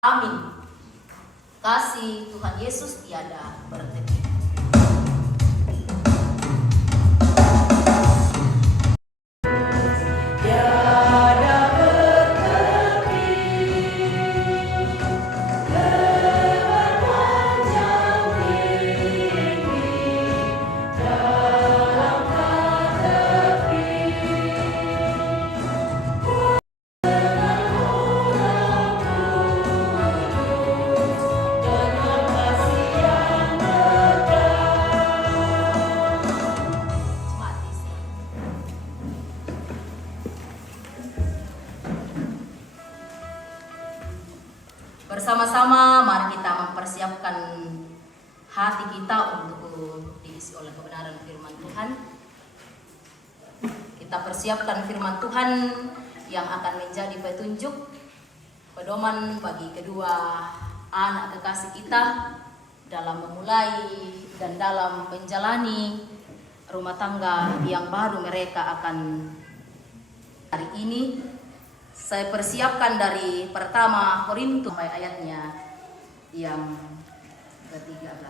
Amin. Kasih Tuhan Yesus tiada berhenti. Bersama-sama mari kita mempersiapkan hati kita untuk diisi oleh kebenaran firman Tuhan. Kita persiapkan firman Tuhan yang akan menjadi petunjuk, pedoman bagi kedua anak kekasih kita dalam memulai dan dalam menjalani rumah tangga yang baru mereka akan hari ini. Saya persiapkan dari pertama Korintus sampai ayatnya yang ke-13.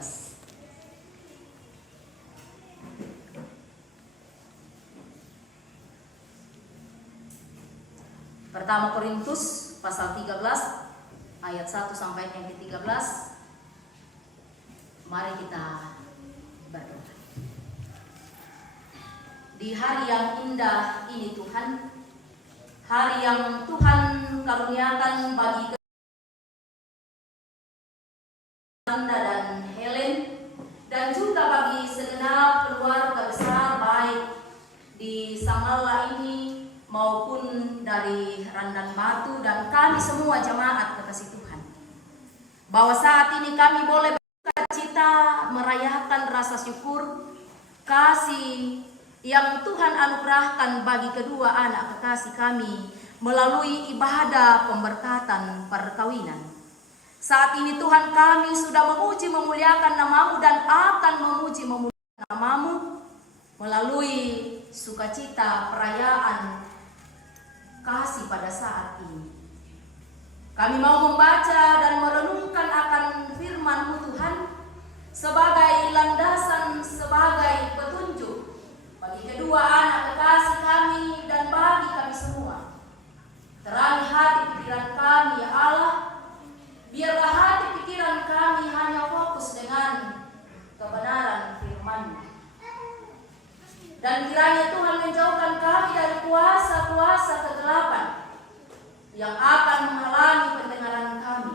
Pertama Korintus pasal 13 ayat 1 sampai yang ke-13. Mari kita berdoa. Di hari yang indah ini Tuhan, hari yang Tuhan karuniakan bagi Anda dan Helen, dan juga bagi segenap keluarga besar baik di Samala ini maupun dari Randan Batu dan kami semua jemaat kekasih Tuhan, bahwa saat ini kami boleh bersuka-cita merayakan rasa syukur kasih yang Tuhan anugerahkan bagi kedua anak kekasih kami melalui ibadah pemberkatan perkawinan. Saat ini Tuhan, kami sudah memuji memuliakan nama-Mu dan akan memuji memuliakan nama-Mu melalui sukacita perayaan kasih pada saat ini. Kami mau membaca dan merenungkan akan firman-Mu Tuhan sebagai landasan, sebagai petunjuk bagi kedua anak kekasih kami dan bagi kami semua. Terangi hati pikiran kami ya Allah, biarlah hati pikiran kami hanya fokus dengan kebenaran firman-Mu. Dan kiranya Tuhan menjauhkan kami dari kuasa-kuasa kegelapan yang akan menghalangi pendengaran kami.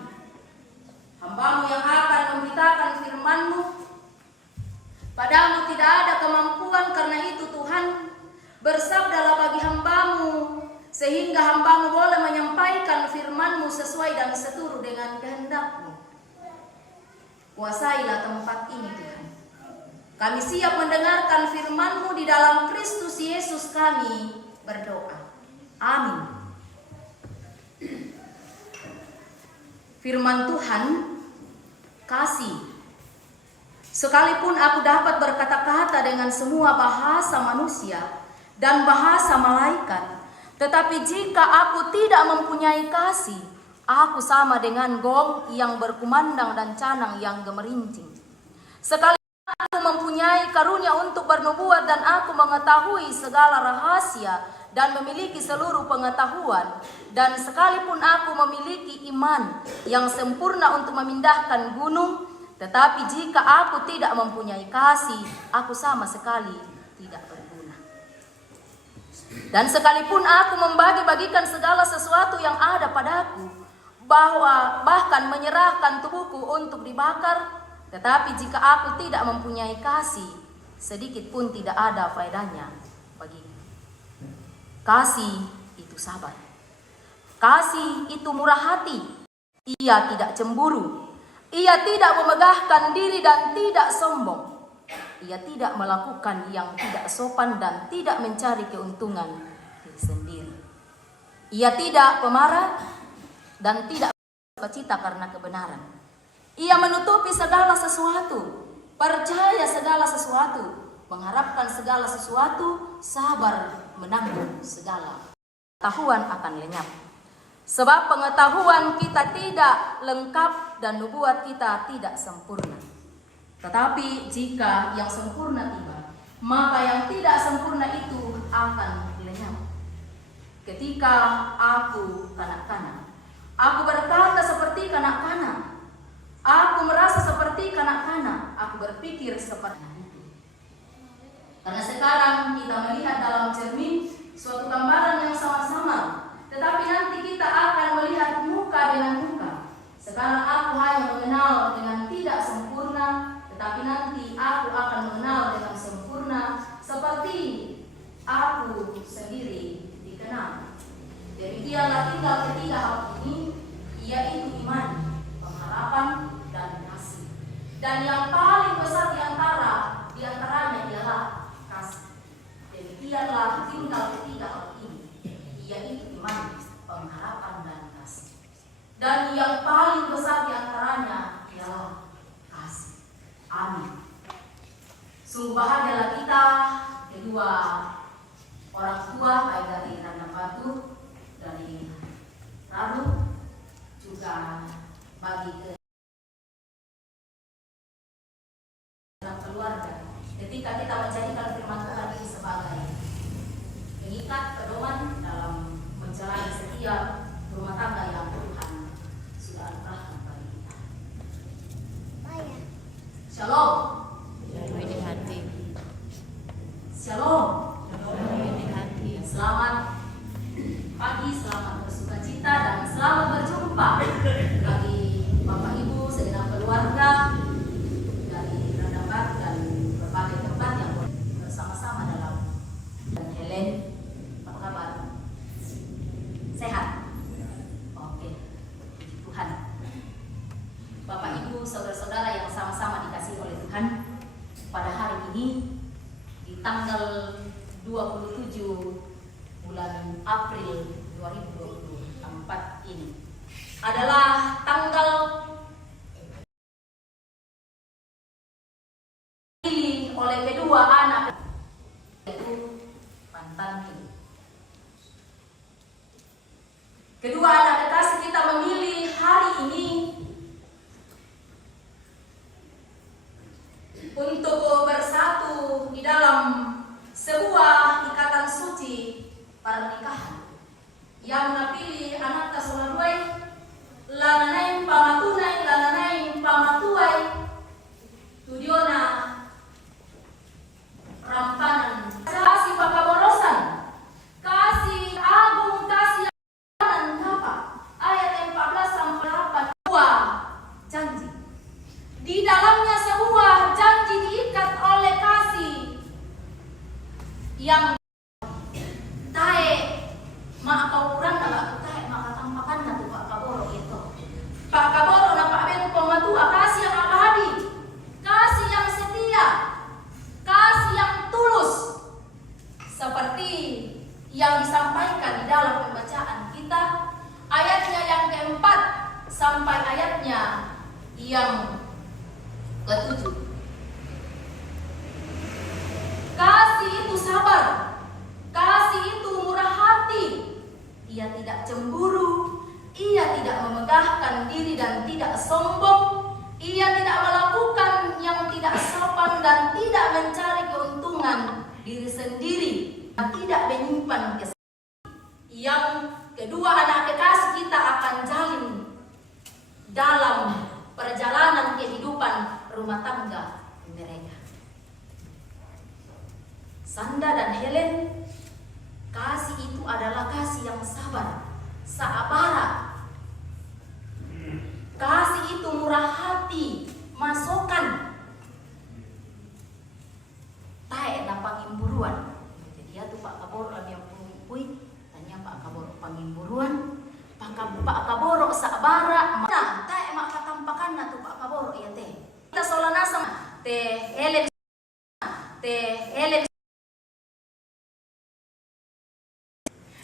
Hamba-Mu yang akan memberitakan firman-Mu, padamu tidak ada kemampuan, karena itu Tuhan bersabdalah bagi hamba-Mu, sehingga hamba-Mu boleh menyampaikan firman-Mu sesuai dan seturut dengan kehendak-Mu. Kuasailah tempat ini Tuhan. Kami siap mendengarkan firman-Mu di dalam Kristus Yesus kami berdoa. Amin. Firman Tuhan, kasih. Sekalipun aku dapat berkata-kata dengan semua bahasa manusia dan bahasa malaikat, tetapi jika aku tidak mempunyai kasih, aku sama dengan gong yang berkumandang dan canang yang gemerincing. Sekalipun aku mempunyai karunia untuk bernubuat dan aku mengetahui segala rahasia dan memiliki seluruh pengetahuan, dan sekalipun aku memiliki iman yang sempurna untuk memindahkan gunung, tetapi jika aku tidak mempunyai kasih, aku sama sekali tidak berguna. Dan sekalipun aku membagi-bagikan segala sesuatu yang ada padaku, bahkan menyerahkan tubuhku untuk dibakar, tetapi jika aku tidak mempunyai kasih, sedikit pun tidak ada faedahnya bagiku. Kasih itu sabar. Kasih itu murah hati. Ia tidak cemburu. Ia tidak memegahkan diri dan tidak sombong. Ia tidak melakukan yang tidak sopan dan tidak mencari keuntungan diri sendiri. Ia tidak pemarah dan tidak bersuka-cita karena kebenaran. Ia menutupi segala sesuatu, percaya segala sesuatu, mengharapkan segala sesuatu, sabar menanggung segala. Pengetahuan akan lenyap. Sebab pengetahuan kita tidak lengkap dan nubuat kita tidak sempurna. Tetapi jika yang sempurna tiba, maka yang tidak sempurna itu akan lenyap. Ketika aku kanak-kanak, aku berkata seperti kanak-kanak. Aku merasa seperti kanak-kanak. Aku berpikir seperti itu. Karena sekarang kita melihat dalam cermin suatu gambaran yang sama-sama. Tetapi nanti kita akan melihat muka dengan muka. Sekarang aku hanya mengenal dengan tidak sempurna, tetapi nanti aku akan mengenal dengan sempurna seperti aku sendiri dikenal. Demikianlah tinggal ketiga hal ini, yaitu iman, pengharapan, dan kasih. Dan yang paling besar diantaranya ialah kasih. Demikianlah tinggal ketiga hal ini, yaitu iman, pengharapan, dan kasih. Dan yang paling besar diantaranya ialah kasih. Amin. Sungguh bahagialah kita, kedua orang tua, baik dari Randa Batu, dari Rabu, juga bagi keluarga. Ketika kita menjadikan firman Tuhan ini sebagai mengikat pedoman dalam menjalani setiap rumah tangga yang Tuhan sudah anugerahkan bagi kita. Shalom. Shalom. Selamat pagi, selamat bersuka cita, dan selamat berjumpa bagi Bapak Ibu segenap keluarga dari Randabat dan berbagai tempat yang bersama-sama dalam. Dan Helen, apa kabar? Sehat? Oke, puji Tuhan. Bapak Ibu, saudara-saudara yang sama-sama dikasihi oleh Tuhan, pada hari ini di tanggal 27 bulan April 2024 ini adalah tanggal dipilih oleh kedua anak, yaitu Pantan ini. Kedua anak kekasih kita memilih hari ini untuk bersatu di dalam sebuah ikatan suci pernikahan yang napili anak kasuladuay lananay pamatunay lananay pamatuay tudiona rampanan kasih pakaborosan kasih agung kasih ngapa ayat 14 sampai 8 dua janji. Di dalamnya sebuah janji diikat oleh kasih yang tae mak kaukuran na tae mak tampakan na tu Pak Kaboro itu. Pak Kaboro na Pak Ben pematua kasih yang abadi, kasih yang setia, kasih yang tulus, seperti yang disampaikan di dalam pembacaan kita, ayatnya yang keempat sampai ayatnya yang ketujuh. Kasih itu sabar, kasih itu murah hati, ia tidak cemburu, ia tidak memegahkan diri dan tidak sombong, ia tidak melakukan yang tidak sopan dan tidak mencari keuntungan diri sendiri, dan tidak menyimpan kesalahan. Yang kedua anak kekasih kita akan jalin dalam perjalanan kehidupan rumah tangga mereka. Sanda dan Helen, kasih itu adalah kasih yang sabar, saabara. Kasih itu murah hati, masokan. Tae na pangimburuan. Jadi ya tuh Pak Kaboro yang pungpui, tanya Pak Kaboro pangimburuan, Pak Kaboro saabara. Nah, tae mak katampakan na tuh Pak Kaboro ya teh. Kita solana sama teh Helen,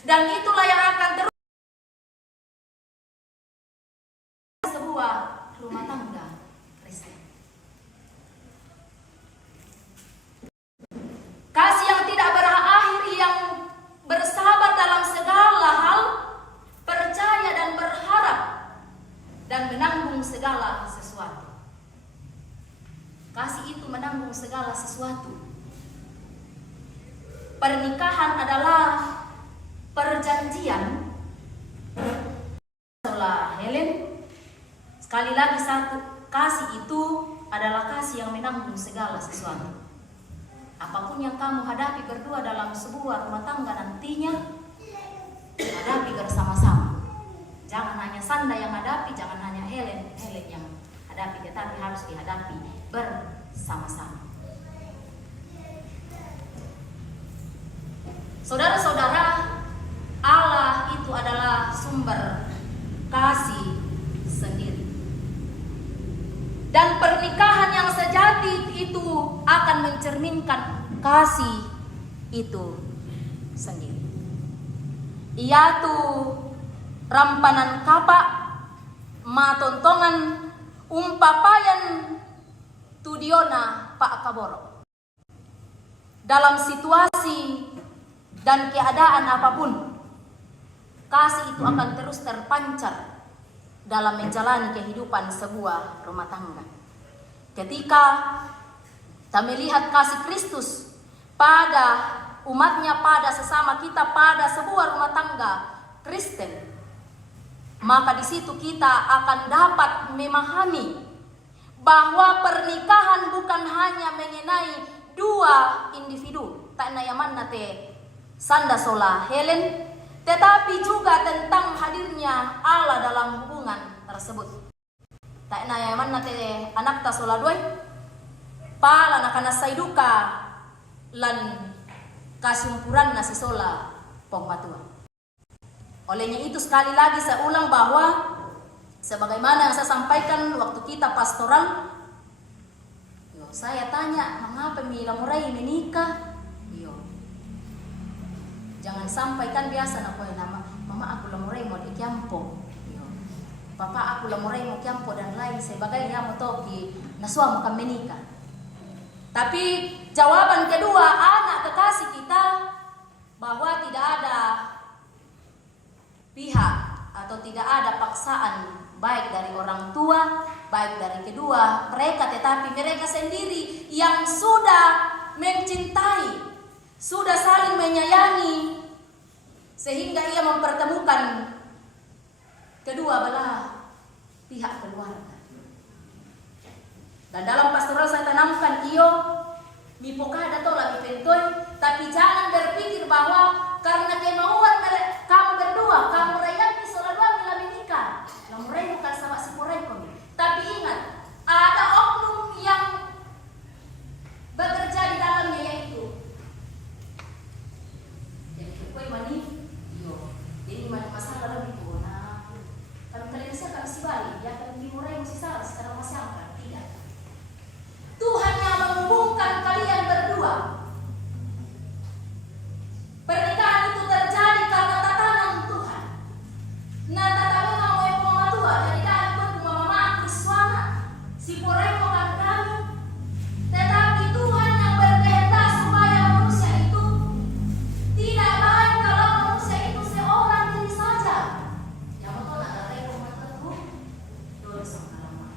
dan itulah yang akan terus sebuah rumah tangga Kristen. Kasih yang tidak berakhir, yang bersabar dalam segala hal, percaya menanggung segala sesuatu. Kasih itu menanggung segala sesuatu. Pernikahan adalah perjanjian. Sola Helen, sekali lagi satu, kasih itu adalah kasih yang menanggung segala sesuatu. Apapun yang kamu hadapi berdua dalam sebuah rumah tangga nantinya, hadapi bersama-sama. Jangan hanya Sanda yang hadapi, jangan hanya Helen yang hadapi, tetapi harus dihadapi bersama-sama. Saudara-saudara, Allah itu adalah sumber kasih sendiri. Dan pernikahan yang sejati itu akan mencerminkan kasih itu sendiri. Ia tu rampanan kapak, matontongan, umpapayan tudiona pak kaboro. Dalam situasi dan keadaan apapun, kasih itu akan terus terpancar dalam menjalani kehidupan sebuah rumah tangga. Ketika kita melihat kasih Kristus pada umatnya, pada sesama kita, pada sebuah rumah tangga Kristen, maka di situ kita akan dapat memahami bahwa pernikahan bukan hanya mengenai dua individu, tak nayaman nate Sanda Sola Helen, tetapi juga tentang hadirnya Allah dalam hubungan tersebut. Tak nayaman nate anak ta sola doi, pala nakana saiduka lan kasumpuran nasi sola pongmatua. Olehnya itu sekali lagi saya ulang bahwa sebagaimana yang saya sampaikan waktu kita pastoral, saya tanya, mengapa Mila Murai menikah? Jangan sampaikan biasa nak nama, mama aku lamurai mau di kiampo, papa aku lamurai mau kiampo dan lain sebagainya mau toki nasuam kan menikah. Tapi jawaban kedua anak kekasih kita bahwa tidak ada pihak atau tidak ada paksaan baik dari orang tua, baik dari kedua mereka, tetapi mereka sendiri yang sudah mencintai, sudah saling menyayangi, sehingga ia mempertemukan kedua belah pihak keluarga. Dan dalam pastoral saya tanamkan iyo mipokada tola mipentoy, tapi jangan berpikir bahwa karena kemauan kamu berdua, kamu rayaki sola dua mila menikah, kamu ray bukan sama si poray kami. Tapi ingat, ada oknum yang bekerja di dalamnya, yaitu mani, jadi masalah lebih pun. Kalau kalian kami si balik, ya kalian dimurai mesti salah sekarang masih angkat, tidak. Tuhan yang menghubungkan kalian berdua. Pernikahan itu terjadi karena tatanan Tuhan. Nah, tatanan mau yang tua, jadi kami pun mama Kriswana, si porai makan kami. Tetapi Tuhan yang berkehendak supaya manusia itu tidak baik kalau manusia itu seorang diri saja. Yang betul ada reko mataku, dosa lama.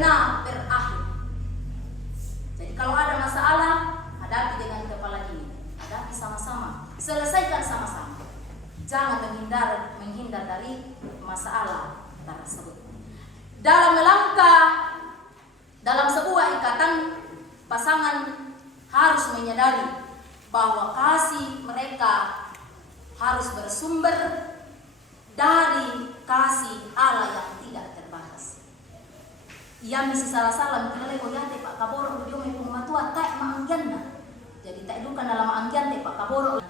pernah berakhir. Jadi kalau ada masalah, hadapi dengan kepala dingin, hadapi sama-sama, selesaikan sama-sama. Jangan menghindar dari masalah tersebut. Dalam melangkah dalam sebuah ikatan, pasangan harus menyadari bahwa kasih mereka harus bersumber dari kasih Allah yang tidak terbatas. Ia misi salah-salah mungkin oleh koyate Pak Kaboro dia mepung matua tak maanggianna. Jadi tak dukan dalam anggian Pak Kaboro.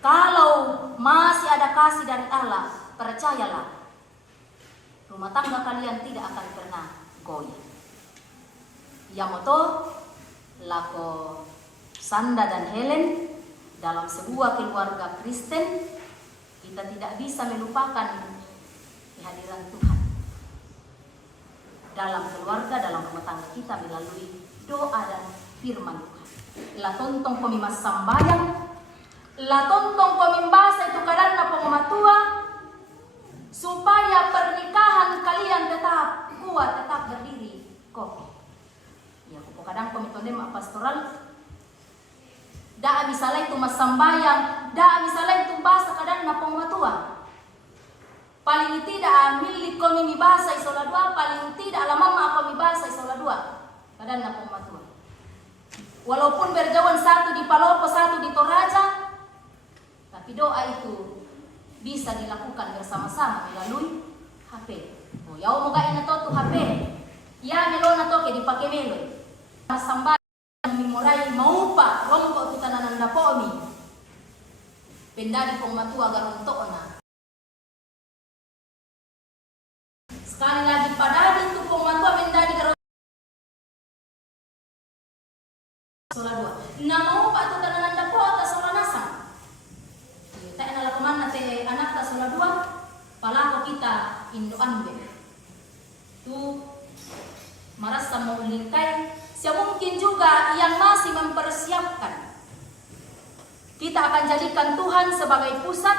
Kalau masih ada kasih dari Allah, percayalah, rumah tangga kalian tidak akan pernah goyah. Yamoto, lako Sanda dan Helen dalam sebuah keluarga Kristen, kita tidak bisa melupakan kehadiran Tuhan dalam keluarga, dalam rumah tangga kita melalui doa dan firman Tuhan. La tontong pemimas sambayang, la tontong pemimbasa itu karena pengematua, supaya pernikahan kalian tetap kuat, tetap berdiri kokoh. Ya, kadang komitmen pastoral, daa misalnya itu mas sambayang, daa misalnya itu bahasa kadang na pengematua. Paling tidak milik kami mibasa isola dua, paling tidak mama apa mibasa isola dua, kadang na pengematua. Walaupun berjauhan satu di Palopo, satu di Toraja, tapi doa itu bisa dilakukan bersama-sama melalui HP. Oh, yao moga ina to HP. Ya melo na to ke dipake melo. Masamba memorai mau pa rompo tutanan dapomi. Pendadi pengmatua garontona. Sekali lagi padadi tu pengmatua pendadi garontona. Sola dua. Na mau pa tutanan dapota sola nasa. Tak nala kemana teh anak ta sola dua, palako kita indoan be. Tu merasa mau lingkai, mungkin juga yang masih mempersiapkan. Kita akan jadikan Tuhan sebagai pusat.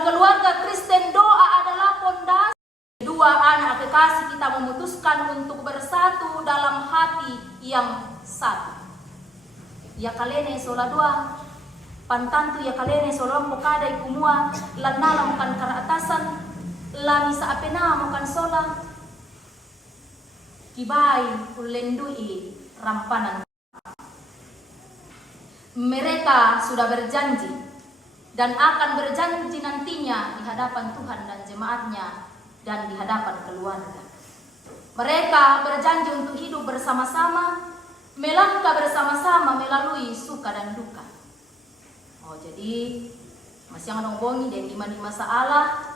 Keluarga Kristen, doa adalah pondasi. Kedua anak kekasih kita memutuskan untuk bersatu dalam hati yang satu. Ya kalene sola dua, pantantu ya kalene sola pokada ikumua, lanala mukan karatasan, lami sa apena mukan sola, kibai ulendui rampanan. Mereka sudah berjanji dan akan berjanji nantinya di hadapan Tuhan dan jemaatnya dan di hadapan keluarga. Mereka berjanji untuk hidup bersama-sama, melangkah bersama-sama melalui suka dan duka. Oh, jadi masih yang nongbongi dan di masalah,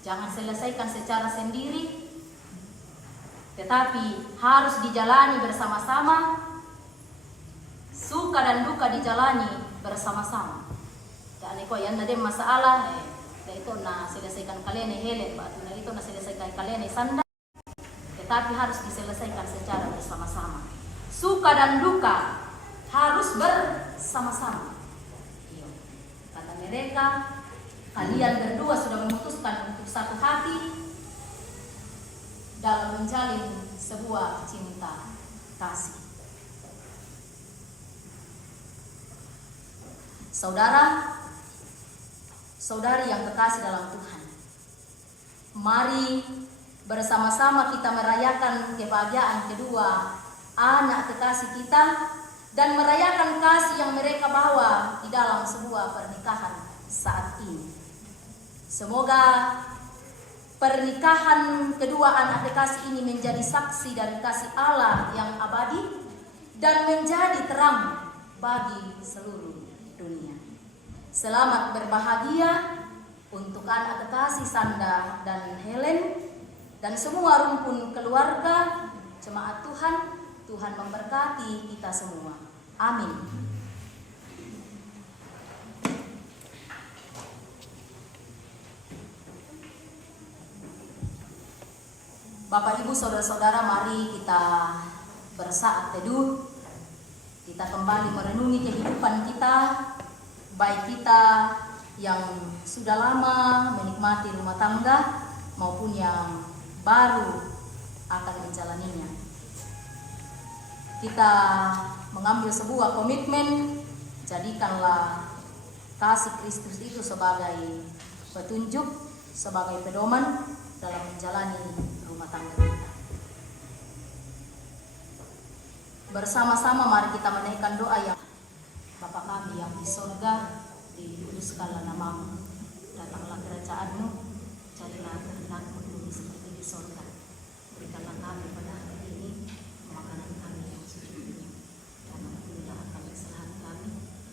jangan selesaikan secara sendiri, tetapi harus dijalani bersama-sama. Suka dan duka dijalani bersama-sama. Dan iko yan na din masalah, itu na selesaikan kalian Helen, na itu na selesaikan kalian Sanda, tetapi harus diselesaikan secara bersama-sama. Suka dan duka harus bersama-sama. Kata mereka, kalian berdua sudah memutuskan untuk satu hati dalam menjalin sebuah cinta kasih. Saudara, saudari yang kekasih dalam Tuhan, mari bersama-sama kita merayakan kebahagiaan kedua anak kekasih kita dan merayakan kasih yang mereka bawa di dalam sebuah pernikahan saat ini. Semoga pernikahan kedua anak kekasih ini menjadi saksi dari kasih Allah yang abadi dan menjadi terang bagi seluruh dunia. Selamat berbahagia untuk anak kekasih Sanda dan Helen dan semua rumpun keluarga jemaat Tuhan. Tuhan memberkati kita semua. Amin. Bapak Ibu saudara-saudara, mari kita bersaat teduh. Kita kembali merenungi kehidupan kita, baik kita yang sudah lama menikmati rumah tangga maupun yang baru akan menjalaninya. Kita mengambil sebuah komitmen, jadikanlah kasih Kristus itu sebagai petunjuk, sebagai pedoman dalam menjalani rumah tangga kita. Bersama-sama mari kita menaikkan doa yang Bapa kami yang di sorga, dikuduskanlah namamu, datanglah kerajaanmu, jadilah kehendakmu di bumi seperti di sorga. Berikanlah kami pada hari ini makanan kami yang secukupnya, dan ampunilah akan kesalahan kami,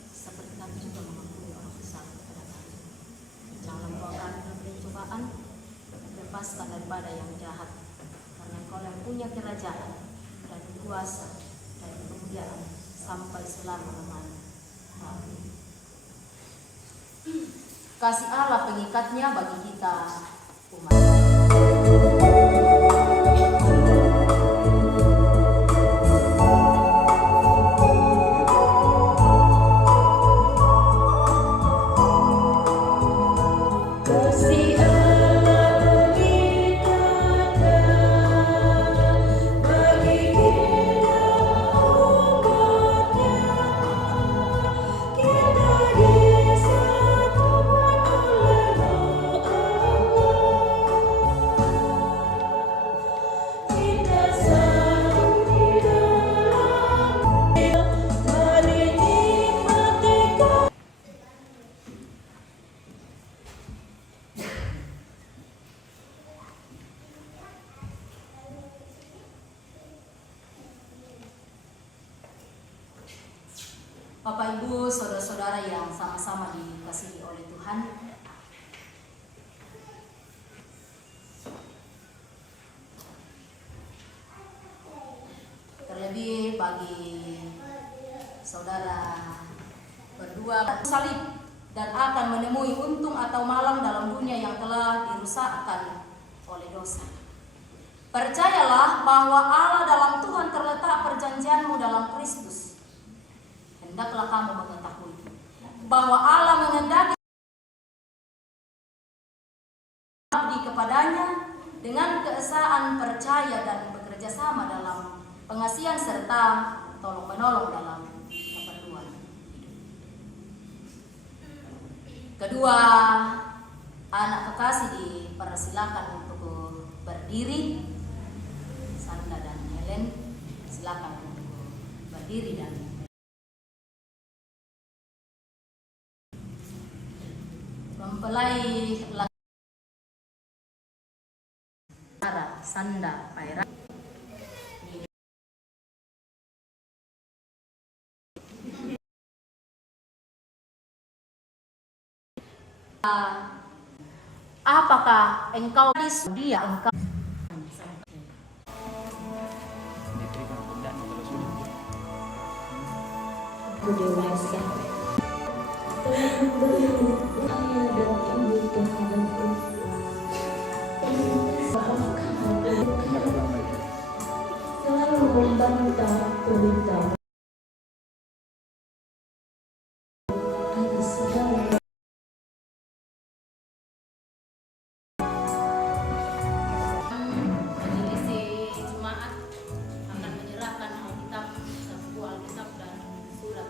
seperti kami juga mengampuni orang bersalah kepada kami. Janganlah membawa kami dalam pencobaan, tetapi lepaskan daripada yang jahat, karena Engkau yang punya kerajaan dan kuasa dan kemuliaan sampai selama-lamanya. Amin. Kasih Allah pengikatnya bagi kita umat. Bapak, Ibu, saudara-saudara yang sama-sama dikasihi oleh Tuhan, terlebih bagi saudara berdua salib dan akan menemui untung atau malang dalam dunia yang telah dirusakkan oleh dosa. Percayalah bahwa Allah dalam Tuhan terletak perjanjianmu dalam Kristus. Hendaklah kamu mengetahui bahwa Allah menghendaki abdi kepadanya dengan keesaan percaya dan bekerja sama dalam pengasihan serta tolong-menolong dalam keperluan hidup. Kedua anak kekasih dipersilakan untuk berdiri. Sanda dan Helen, silakan untuk berdiri dan mempelai Sanda Paira. Apakah engkau dia engkau dewasa telah memberi ayah dan ibu Tuhanku, maafkan aku selalu membantah berita atas segala Majelis Jemaat akan menyerahkan Alkitab, buku Alkitab dan surat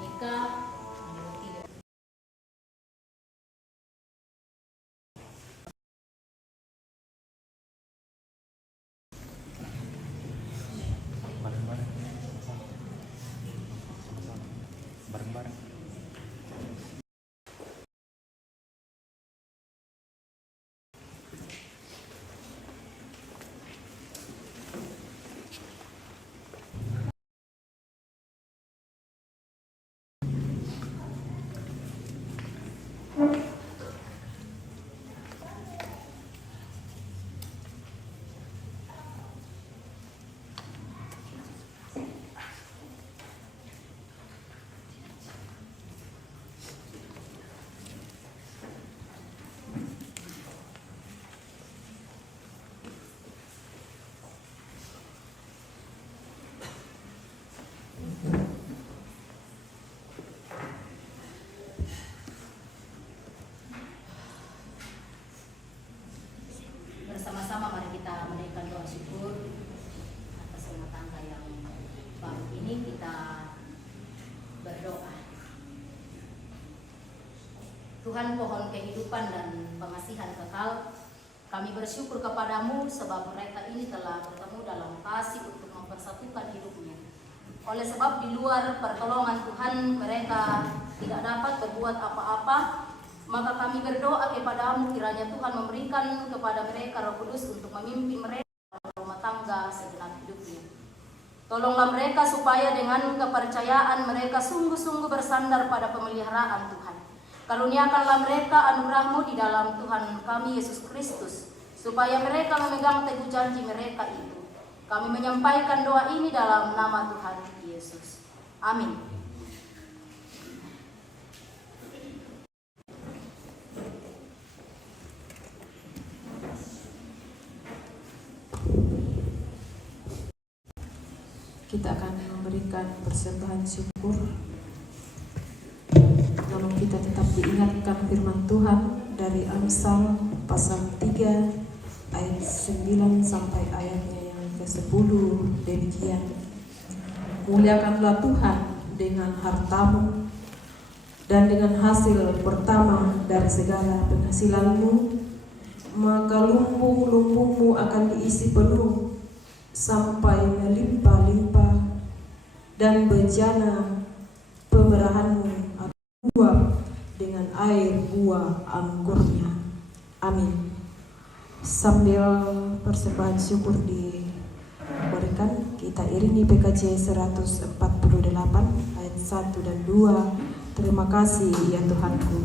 nikah. bersama-sama mari kita menaikkan doa syukur atas rumah tangga yang baru ini. Kita berdoa. Tuhan, pohon kehidupan dan pengasihan kekal, kami bersyukur kepadamu sebab mereka ini telah bertemu dalam kasih untuk mempersatukan hidupnya. Oleh sebab di luar pertolongan Tuhan mereka tidak dapat berbuat apa-apa, maka kami berdoa kepadamu kiranya Tuhan memberikan kepada mereka Roh Kudus untuk memimpin mereka dalam rumah tangga segenap hidupnya. Tolonglah mereka supaya dengan kepercayaan mereka sungguh-sungguh bersandar pada pemeliharaan Tuhan. Karuniakanlah mereka anugerah-Mu di dalam Tuhan kami Yesus Kristus, supaya mereka memegang teguh janji mereka itu. Kami menyampaikan doa ini dalam nama Tuhan Yesus. Amin. Kita akan memberikan persembahan syukur. Lalu kita tetap diingatkan firman Tuhan dari Amsal pasal 3 ayat 9 sampai ayatnya yang ke-10 demikian. Muliakanlah Tuhan dengan hartamu dan dengan hasil pertama dari segala penghasilanmu, maka lumbung-lumbungmu akan diisi penuh sampai melimpah-limpah, dan bejana pemerahanmu akan buah dengan air buah anggurnya. Amin. Sambil persembahan syukur diberikan, kita iringi PKJ 148 ayat 1 dan 2. Terima kasih ya Tuhanku.